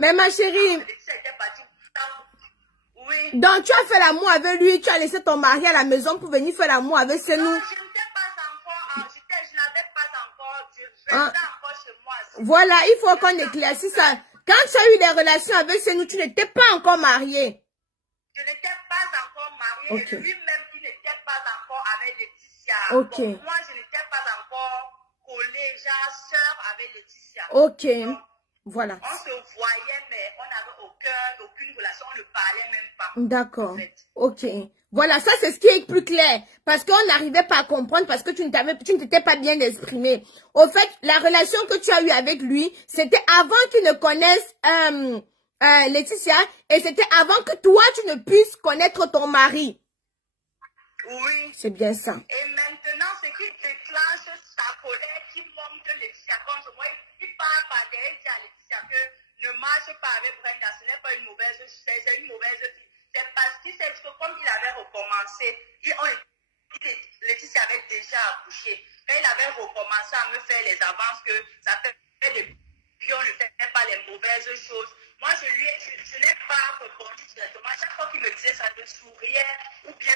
Mais ma chérie, oui. donc tu as fait l'amour avec lui, tu as laissé ton mari à la maison pour venir faire l'amour avec Senou. Non, je n'étais pas encore, je n'avais pas encore, je restais encore chez moi. Voilà, il faut qu'on éclaircisse ça. Quand tu as eu des relations avec Senou, tu n'étais pas encore mariée. Je n'étais pas encore mariée, Okay. et lui-même, il n'était pas encore avec Laetitia. Ok. Donc, moi, je n'étais pas encore collée, genre sœur avec Laetitia. Ok. Donc, voilà. on se voyait, mais on n'avait aucune relation, on ne parlait même pas. D'accord. En fait. Ok. Voilà, ça c'est ce qui est plus clair. Parce qu'on n'arrivait pas à comprendre, parce que tu ne t'étais pas bien exprimé. Au fait, la relation que tu as eue avec lui, c'était avant qu'il ne connaisse Laetitia, et c'était avant que toi, tu ne puisses connaître ton mari. Oui. C'est bien ça. Et maintenant, ce qui déclenche sa colère, qui monte Laetitia contre moi, il parle par derrière, il dit à Laetitia que ne marche pas avec Brenda, ce n'est pas une mauvaise chose, c'est une mauvaise fille. C'est parce qu'il sait que comme il avait recommencé, Laetitia avait déjà accouché. Quand il avait recommencé à me faire les avances, que ça fait depuis on ne fait pas les mauvaises choses. Moi, je n'ai pas répondu directement. Chaque fois qu'il me disait ça, je souriais ou bien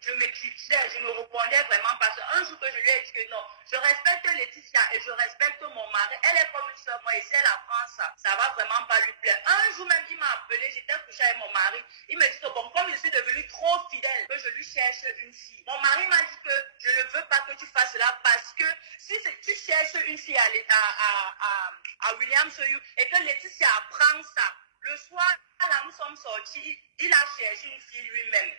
je m'éclipsais, je me répondais vraiment parce qu'un jour que je lui ai dit que non, je respecte Laetitia et je respecte mon mari. Elle est comme une soeur, moi, et si elle apprend ça, ça va vraiment pas lui plaire. Un jour même, il m'a appelé, j'étais couchée avec mon mari. Il me dit que bon, comme je suis devenue trop fidèle, que je lui cherche une fille. Mon mari m'a dit que je ne veux pas que tu fasses cela parce que si tu cherches une fille à William Soyou et que Laetitia apprend ça, le soir, là, nous sommes sortis, il a cherché une fille lui-même.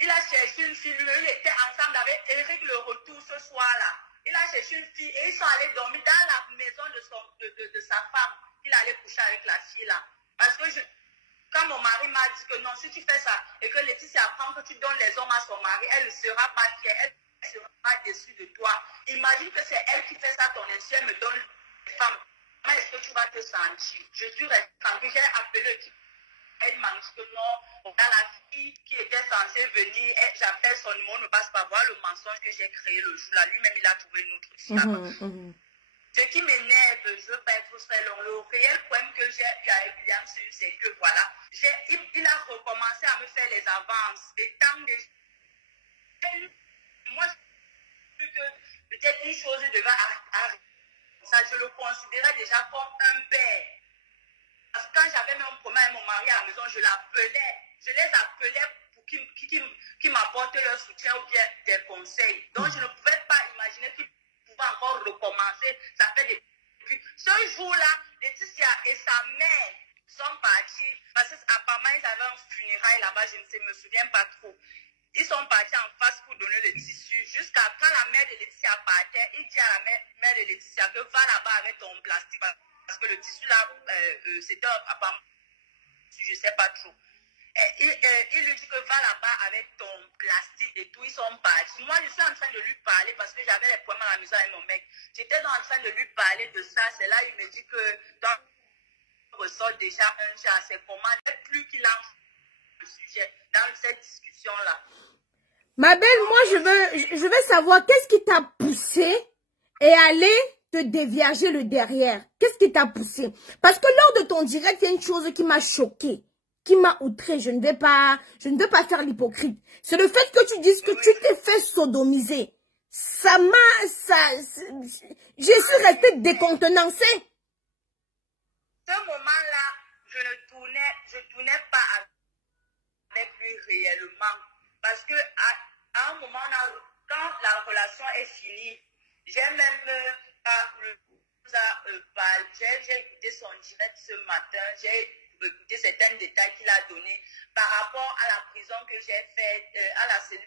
Il a cherché une fille lui-même, il était ensemble avec Eric Le Retour ce soir-là. Il a cherché une fille et ils sont allés dormir dans la maison de sa femme. Il allait coucher avec la fille là. Parce que quand mon mari m'a dit que non, si tu fais ça et que Laetitia apprend que tu donnes les hommes à son mari, elle ne sera pas fière, elle ne sera pas déçue de toi. Imagine que c'est elle qui fait ça, ton insu, elle me donne les femmes. Comment est-ce que tu vas te sentir? Je suis restée tranquille, j'ai appelé l'équipe. Elle m'a dit que non, dans la fille qui était censée venir, j'appelle son numéro, ne passe pas voir le mensonge que j'ai créé le jour-là. Lui-même, il a trouvé une autre fille. Ce qui m'énerve, je ne veux pas être très long. Le réel problème que j'ai eu avec William, c'est que voilà, il a recommencé à me faire les avances. Et tant de... Moi, je que peut-être une chose devait arriver. Ça, je le considérais déjà comme un père. Parce que quand j'avais même un problème avec mon mari à la maison, je l'appelais. Je les appelais pour qu'ils m'apportent leur soutien ou bien des conseils. Donc, je ne pouvais pas imaginer qu'ils pouvaient encore recommencer. Ça fait depuis. Ce jour-là, Laetitia et sa mère sont partis. Parce qu'apparemment, ils avaient un funérail là-bas, je ne me souviens pas trop. Ils sont partis en face pour donner le tissu. Jusqu'à quand la mère de Laetitia partait, il dit à la mère de Laetitia que va là-bas avec ton plastique. Parce que le tissu là, c'était apparemment, je ne sais pas trop. Il lui dit que va là-bas avec ton plastique et tout. Ils sont partis. Moi, je suis en train de lui parler parce que j'avais les problèmes à la maison avec mon mec. J'étais en train de lui parler de ça. C'est là il me dit que dans ressort déjà un genre. C'est comment plus qu'il lance le sujet dans cette discussion-là. Ma belle, moi, je veux savoir qu'est-ce qui t'a poussé et aller te déviager le derrière. Qu'est-ce qui t'a poussé? Parce que lors de ton direct, il y a une chose qui m'a choquée, qui m'a outrée. Je ne vais pas faire l'hypocrite. C'est le fait que tu dises que tu t'es fait sodomiser. Je suis restée décontenancée. Ce moment-là, je tournais pas avec lui réellement. Parce que à un moment, quand la relation est finie, j'ai même j'ai écouté son direct ce matin, j'ai écouté certains détails qu'il a donnés par rapport à la prison que j'ai faite, à la cellule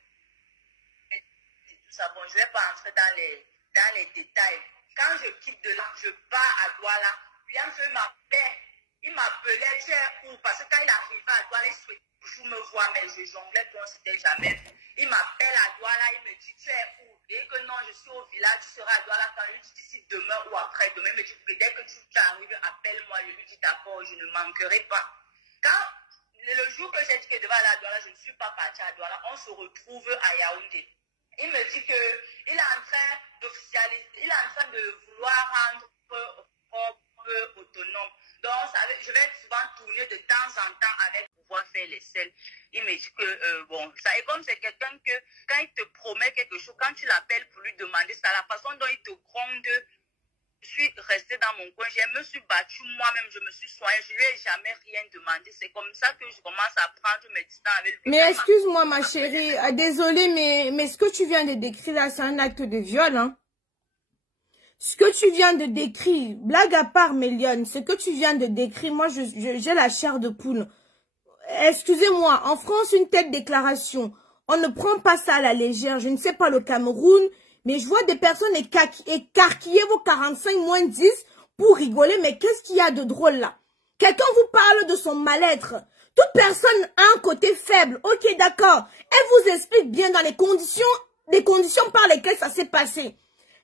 et tout ça. Bon, je ne vais pas entrer dans les détails. Quand je quitte de là, je pars à Douala. William m'appelle. Il m'appelait, tu es où? Parce que quand il arrivait à Douala, il souhaitait toujours me voir, mais je jonglais comme c'était jamais vu. Il m'appelle à Douala, il me dit, tu es où? Et que non, je suis au village, tu seras à Douala quand je dis d'ici demain ou après. Demain, il me dit, dès que tu arrives, appelle-moi. Je lui dis, d'accord, je ne manquerai pas. Quand le jour que j'ai dit que devant aller à Douala, je ne suis pas partie à Douala, on se retrouve à Yaoundé. Il me dit qu'il est en train d'officialiser, il est en train de vouloir rendre peu autonome. Donc, je vais souvent tourner de temps en temps avec pouvoir faire les selles. Il me dit que, bon, ça est comme c'est quelqu'un que, quand il te promet quelque chose, quand tu l'appelles pour lui demander, c'est la façon dont il te gronde. Je suis restée dans mon coin, je me suis battue moi-même, je me suis soignée, je lui ai jamais rien demandé. C'est comme ça que je commence à prendre mes distances avec lui. Mais excuse-moi ma chérie, désolée, mais ce que tu viens de décrire là, c'est un acte de viol, hein. Ce que tu viens de décrire, blague à part, Méliane, ce que tu viens de décrire, moi, j'ai la chair de poule. Excusez-moi, en France, une telle déclaration, on ne prend pas ça à la légère. Je ne sais pas le Cameroun, mais je vois des personnes écarquiller vos 45-10 pour rigoler. Mais qu'est-ce qu'il y a de drôle là? Quelqu'un vous parle de son mal-être. Toute personne a un côté faible. Ok, d'accord. Elle vous explique bien dans les conditions par lesquelles ça s'est passé.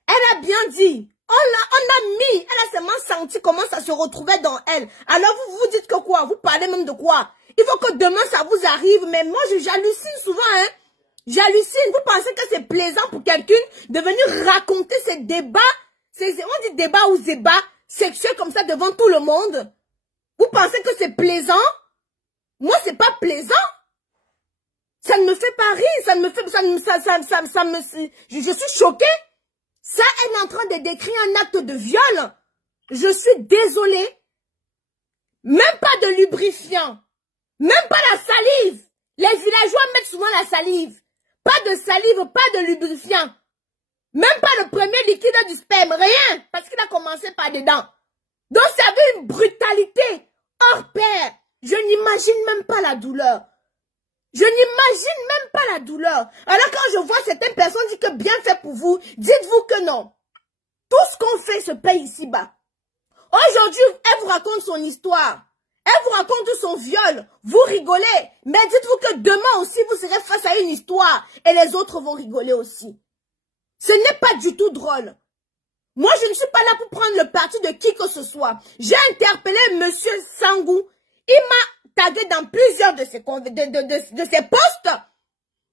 Elle a bien dit. On a mis. Elle a seulement senti comment ça se retrouvait dans elle. Alors vous vous dites que quoi? Vous parlez même de quoi? Il faut que demain ça vous arrive. Mais moi j'hallucine souvent, hein. J'hallucine. Vous pensez que c'est plaisant pour quelqu'un de venir raconter ces débats, on dit débat ou débat sexuel comme ça devant tout le monde? Vous pensez que c'est plaisant? Moi, c'est pas plaisant. Ça ne me fait pas rire. Je suis choquée. Ça, elle est en train de décrire un acte de viol. Je suis désolée. Même pas de lubrifiant. Même pas la salive. Les villageois mettent souvent la salive. Pas de salive, pas de lubrifiant. Même pas le premier liquide du sperme. Rien. Parce qu'il a commencé par dedans. Donc, ça avait une brutalité hors pair. Je n'imagine même pas la douleur. Je n'imagine même pas la douleur. Alors quand je vois certaines personnes dire que bien fait pour vous, dites-vous que non. Tout ce qu'on fait se paye ici-bas. Aujourd'hui, elle vous raconte son histoire. Elle vous raconte son viol. Vous rigolez. Mais dites-vous que demain aussi, vous serez face à une histoire. Et les autres vont rigoler aussi. Ce n'est pas du tout drôle. Moi, je ne suis pas là pour prendre le parti de qui que ce soit. J'ai interpellé Monsieur Sangou. Il m'a tagué dans plusieurs de ses posts.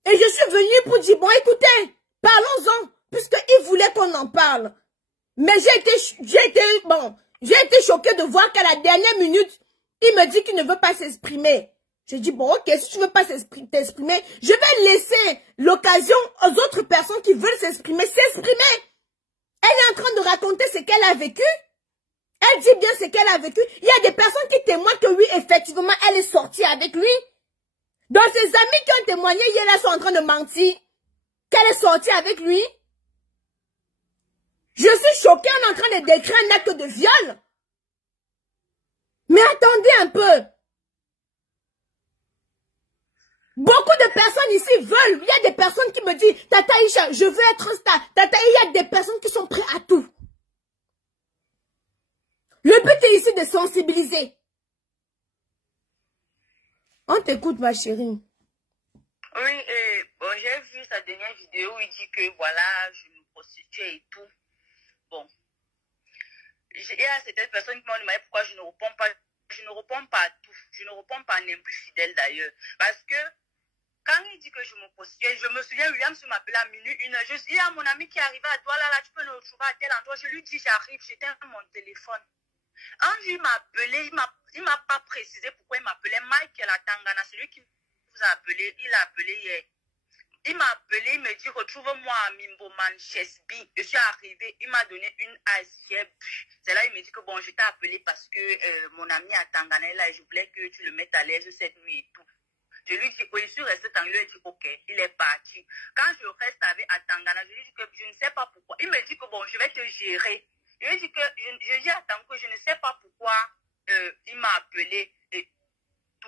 Et je suis venue pour dire, bon, écoutez, parlons-en, puisqu'il voulait qu'on en parle. Mais j'ai été choquée de voir qu'à la dernière minute, il me dit qu'il ne veut pas s'exprimer. J'ai dit, bon, ok, si tu ne veux pas t'exprimer, je vais laisser l'occasion aux autres personnes qui veulent s'exprimer. Elle est en train de raconter ce qu'elle a vécu. Elle dit bien ce qu'elle a vécu. Il y a des personnes qui témoignent que oui, effectivement, elle est sortie avec lui. Donc, ses amis qui ont témoigné hier là sont en train de mentir. Qu'elle est sortie avec lui. Je suis choquée, on est en train de décrire un acte de viol. Mais attendez un peu. Beaucoup de personnes ici veulent. Il y a des personnes qui me disent, Tata Isha, je veux être star. Tata, il y a des personnes qui sont prêtes à tout. Le but est ici de sensibiliser. On t'écoute, ma chérie. Oui, et bon, j'ai vu sa dernière vidéo où il dit que voilà, je me prostitue et tout. Bon. Il y a certaines personnes qui m'ont demandé pourquoi je ne réponds pas. Je ne réponds pas à tout. Je ne réponds pas à n'importe fidèle d'ailleurs. Parce que quand il dit que je me prostitue, je me souviens, William m'appelait à minuit, 1h. Il y a mon ami qui est arrivé à toi, là, tu peux le retrouver à tel endroit. Je lui dis, j'arrive, j'éteins mon téléphone. Un jour, il m'a appelé, il m'a pas précisé pourquoi il m'appelait. Michael à Tangana, celui qui vous a appelé, il a appelé hier. Il m'a appelé, il me dit, retrouve-moi à Mimboman, Chesby. Je suis arrivé, il m'a donné une assiette. C'est là, il me dit que bon, je t'ai appelé parce que mon ami à Tangana est là et je voulais que tu le mettes à l'aise cette nuit et tout. Je lui dis, oh, je suis restée dans lui, il dit, ok, il est parti. Quand je reste avec à Tangana, je lui dis que je ne sais pas pourquoi. Il me dit que bon, je vais te gérer. Je lui dis que je dis à Tango que je ne sais pas pourquoi il m'a appelé et tout.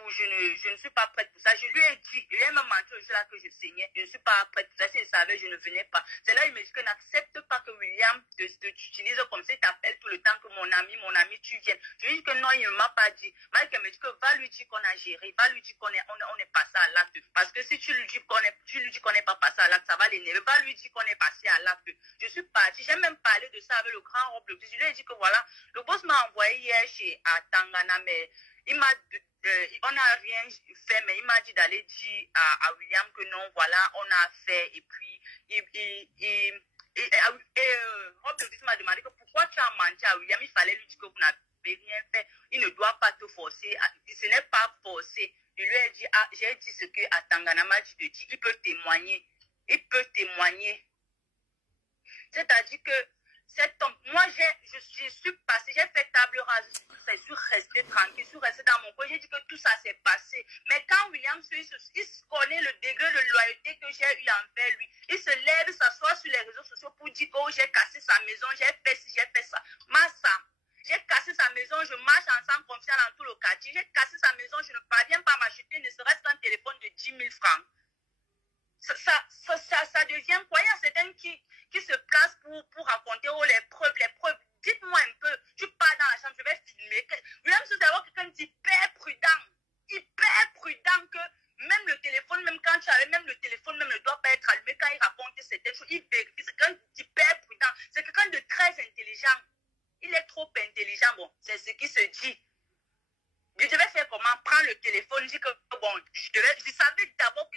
Je ne suis pas prête pour ça. Je lui ai dit, il m'a menti au jour là que je saignais. Je ne suis pas prête pour ça. Si je savais, je ne venais pas. C'est là il me dit que n'accepte pas que William t'utilise comme ça, il t'appelle tout le temps que mon ami, tu viennes. Je lui dis que non, il ne m'a pas dit. Mike me dit que va lui dire qu'on a géré, va lui dire qu'on est passé à l'acte. Parce que si tu lui dis qu'on n'est pas passé à l'acte, ça va l'énerver. Va lui dire qu'on est passé à l'acte. Je suis partie. J'ai même parlé de ça avec le grand Rob. Je lui ai dit que voilà, le boss m'a envoyé hier à Tangana, mais il m'a on n'a rien fait, mais il m'a dit d'aller dire à William que non, voilà, on a fait. Et puis, Rob de Vice m'a demandé que pourquoi tu as menti à William. Il fallait lui dire que vous n'avez rien fait. Il ne doit pas te forcer. Ce n'est pas forcé. Je lui ai dit, j'ai dit ce que Atangana m'a dit de dire. Il peut témoigner. Il peut témoigner. C'est-à-dire que cet homme, moi, je suis passée, j'ai fait table rase, je suis restée tranquille, je suis restée dans mon coin, j'ai dit que tout ça s'est passé. Mais quand William, il connaît le degré de loyauté que j'ai eu envers lui, il se lève, s'assoit sur les réseaux sociaux pour dire que oh, j'ai cassé sa maison, j'ai fait ci, j'ai fait ça. Massa, j'ai cassé sa maison, je marche ensemble confiant dans tout le quartier, j'ai cassé sa maison, je ne parviens pas à m'acheter ne serait-ce qu'un téléphone de 10 000 francs. Ça devient quoi? Il y a certains qui se placent pour raconter oh, les preuves. Dites-moi un peu, tu pars dans la chambre, je vais filmer. William, c'est d'abord quelqu'un d'hyper prudent que même le téléphone, même quand tu avais, même le téléphone même ne doit pas être allumé quand il raconte certaines choses. Il vérifie, c'est quelqu'un d'hyper prudent, c'est quelqu'un de très intelligent. Il est trop intelligent, bon, c'est ce qui se dit. Je devais faire comment? Prendre le téléphone, dire que bon, je savais d'abord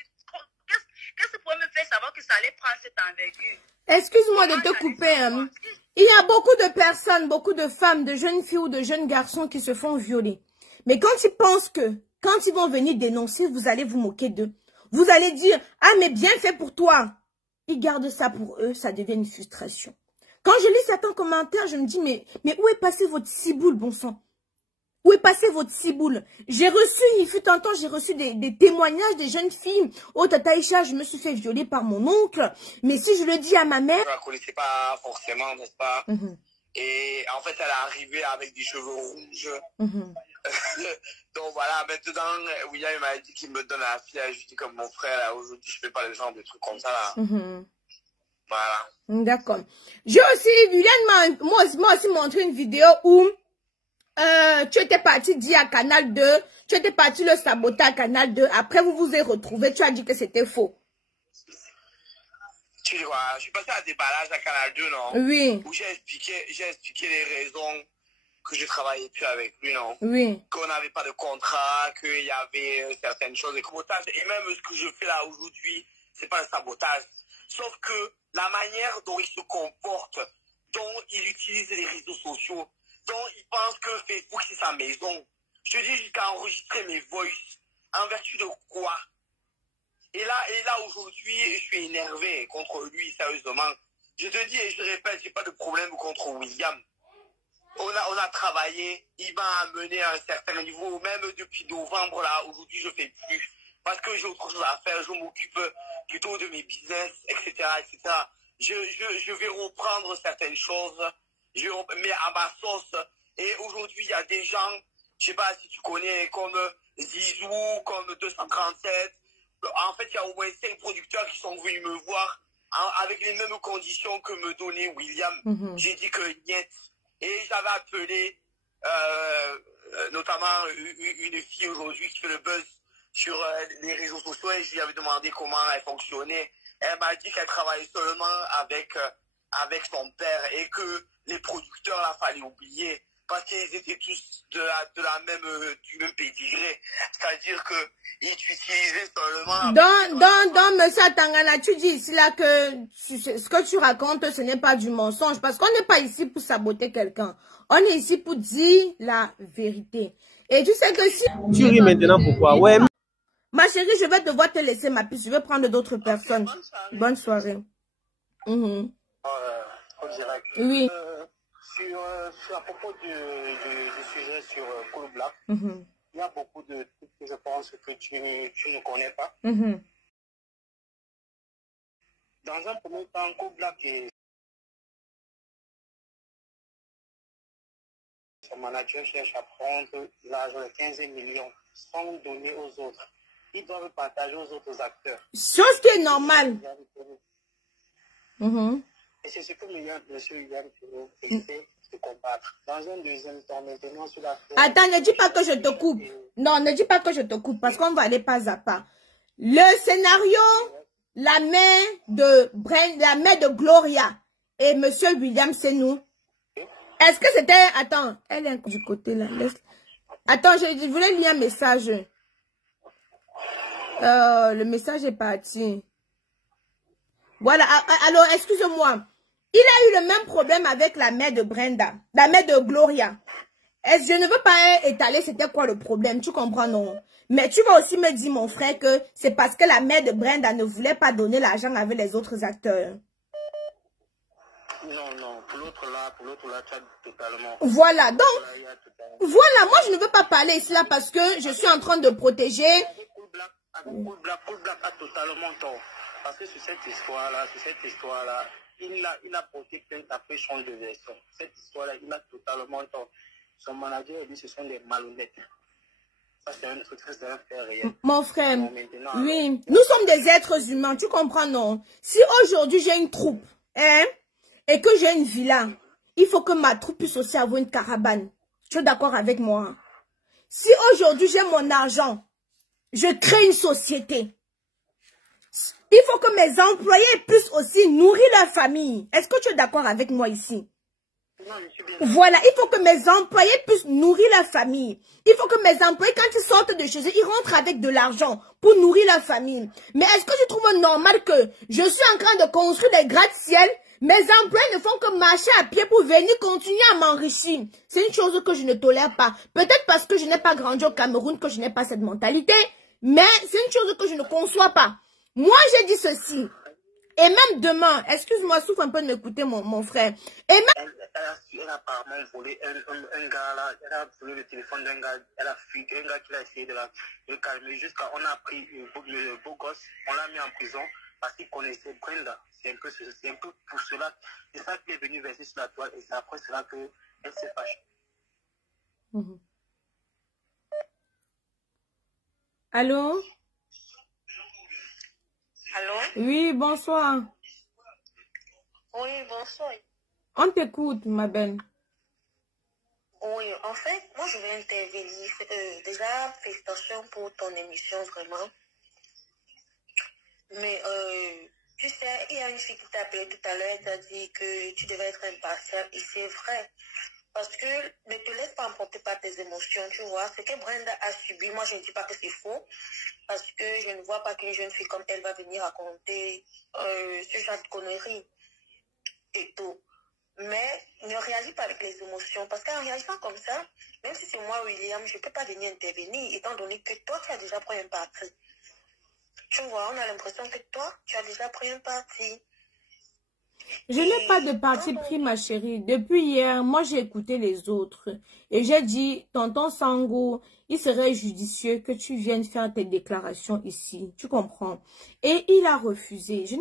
qu'est-ce que pourrait me faire savoir que ça allait prendre cette envergure? Excuse-moi de te couper. Hein. Il y a beaucoup de personnes, beaucoup de femmes, de jeunes filles ou de jeunes garçons qui se font violer. Mais quand ils pensent que, quand ils vont venir dénoncer, vous allez vous moquer d'eux. Vous allez dire, ah mais bien fait pour toi. Ils gardent ça pour eux, ça devient une frustration. Quand je lis certains commentaires, je me dis, mais où est passé votre ciboule, bon sang? Où est passé votre ciboule? J'ai reçu, il fut un temps, j'ai reçu des témoignages des jeunes filles. Oh, Tata Aïcha, je me suis fait violer par mon oncle. Mais si je le dis à ma mère... Je la connaissais pas forcément, n'est-ce pas? Et en fait, elle est arrivée avec des cheveux rouges. Donc voilà, maintenant, William m'a dit qu'il me donne la fille. Je lui dis comme mon frère, aujourd'hui, je fais pas le genre de trucs comme ça, là. Voilà. D'accord. J'ai aussi, William m'a aussi montré une vidéo où... tu étais parti dire à Canal 2, tu étais parti le saboter à Canal 2, après vous vous êtes retrouvés, tu as dit que c'était faux. Tu vois, je suis passé à déballage à Canal 2, non? Oui. Où j'ai expliqué les raisons que je travaillais plus avec lui, non? Oui. Qu'on n'avait pas de contrat, qu'il y avait certaines choses de sabotage. Et même ce que je fais là aujourd'hui, c'est pas un sabotage. Sauf que la manière dont il se comporte, dont il utilise les réseaux sociaux, dont il pense que Facebook c'est sa maison. Je te dis jusqu'à enregistrer mes voices. En vertu de quoi? Et là aujourd'hui, je suis énervé contre lui, sérieusement. Je te dis et je répète, j'ai pas de problème contre William. On a travaillé, il m'a amené à un certain niveau, même depuis novembre là, aujourd'hui je fais plus. Parce que j'ai autre chose à faire, je m'occupe plutôt de mes business, etc. etc. Je vais reprendre certaines choses. Je mets à ma sauce. Et aujourd'hui, il y a des gens, je sais pas si tu connais, comme Zizou, comme 237. En fait, il y a au moins 5 producteurs qui sont venus me voir avec les mêmes conditions que me donnait William. J'ai dit que niet. Et j'avais appelé notamment une fille aujourd'hui qui fait le buzz sur les réseaux sociaux et je lui avais demandé comment elle fonctionnait. Elle m'a dit qu'elle travaillait seulement avec son père et que les producteurs, là, fallait oublier parce qu'ils étaient tous du même pédigré. C'est-à-dire qu'ils utilisaient seulement... Donc, monsieur Atangana, tu dis ici là que ce que tu racontes, ce n'est pas du mensonge parce qu'on n'est pas ici pour saboter quelqu'un. On est ici pour dire la vérité. Et tu sais que si... Tu ris maintenant pourquoi? Ouais. Ma chérie, je vais devoir te laisser ma piste. Je vais prendre d'autres personnes. Bonne soirée. Oui. À propos du sujet sur Cool Black, il y a beaucoup de trucs que je pense que tu ne connais pas. Dans un premier temps, Cool Black et son manager cherche à prendre l'argent de 15 millions sans donner aux autres. Ils doivent partager aux autres acteurs. Chose qui est normale. Et c'est ce que monsieur William essaie de combattre. Dans un deuxième temps, maintenant, sur la... Attends, ne dis pas que je te coupe. Non, ne dis pas que je te coupe, parce qu'on va aller pas à pas. Le scénario, la mère de Gloria et monsieur William, c'est nous. Est-ce que c'était... Attends, elle est du côté là. Attends, je voulais lire un message. Le message est parti. Voilà, alors, excusez-moi. Il a eu le même problème avec la mère de Brenda, la mère de Gloria. Je ne veux pas étaler c'était quoi le problème, tu comprends, non? Mais tu vas aussi me dire, mon frère, que c'est parce que la mère de Brenda ne voulait pas donner l'argent avec les autres acteurs. Non, pour l'autre là, tu as totalement... Voilà, donc, voilà, moi je ne veux pas parler ici là parce que je suis en train de protéger... Cool Black a totalement tort. Parce que sur cette histoire-là, il a porté plainte après change de version. Cette histoire-là, il a totalement tort. Son manager dit que ce sont des malhonnêtes. Ça, c'est un fait réel. Mon frère, bon, maintenant, oui, nous sommes des êtres humains, tu comprends, non? Si aujourd'hui j'ai une troupe, hein, et que j'ai une villa, il faut que ma troupe puisse aussi avoir une caravane. Tu es d'accord avec moi? Si aujourd'hui j'ai mon argent, je crée une société. Il faut que mes employés puissent aussi nourrir leur famille. Est-ce que tu es d'accord avec moi ici? non, je suis bien. Voilà, il faut que mes employés puissent nourrir leur famille. Il faut que mes employés, quand ils sortent de chez eux, ils rentrent avec de l'argent pour nourrir leur famille. Mais est-ce que tu trouves normal que je suis en train de construire des gratte-ciel? Mes employés ne font que marcher à pied pour venir continuer à m'enrichir. C'est une chose que je ne tolère pas. Peut-être parce que je n'ai pas grandi au Cameroun que je n'ai pas cette mentalité. Mais c'est une chose que je ne conçois pas. Moi, j'ai dit ceci. Et même demain, excuse-moi, souffle un peu de m'écouter, mon frère. Et même... Elle a apparemment volé un gars là, elle a volé le téléphone d'un gars, elle a fui, un gars qui a essayé de le calmer. Jusqu'à on a pris le beau gosse, on l'a mis en prison parce qu'il connaissait Brenda. C'est un peu pour cela. C'est ça qui est venu verser sur la toile et c'est après cela qu'elle s'est fâchée. Allô? Allô? Oui, bonsoir. Oui, bonsoir. On t'écoute, ma belle. Oui, en fait, moi je vais intervenir. Déjà, félicitations pour ton émission, vraiment. Mais, tu sais, il y a une fille qui t'a appelé tout à l'heure, qui a dit que tu devais être impartial, et c'est vrai. Parce que ne te laisse pas emporter par tes émotions, tu vois. Ce que Brenda a subi, moi je ne dis pas que c'est faux. Parce que je ne vois pas qu'une jeune fille comme elle va venir raconter ce genre de conneries et tout. Mais ne réagis pas avec les émotions. Parce qu'en réagissant comme ça, même si c'est moi, William, je ne peux pas venir intervenir, étant donné que toi, tu as déjà pris un parti. Tu vois, on a l'impression que toi, tu as déjà pris un parti. Je n'ai pas de parti pris, ma chérie. Depuis hier, moi, j'ai écouté les autres. Et j'ai dit, tonton Sango, il serait judicieux que tu viennes faire tes déclarations ici. Tu comprends? Et il a refusé. Je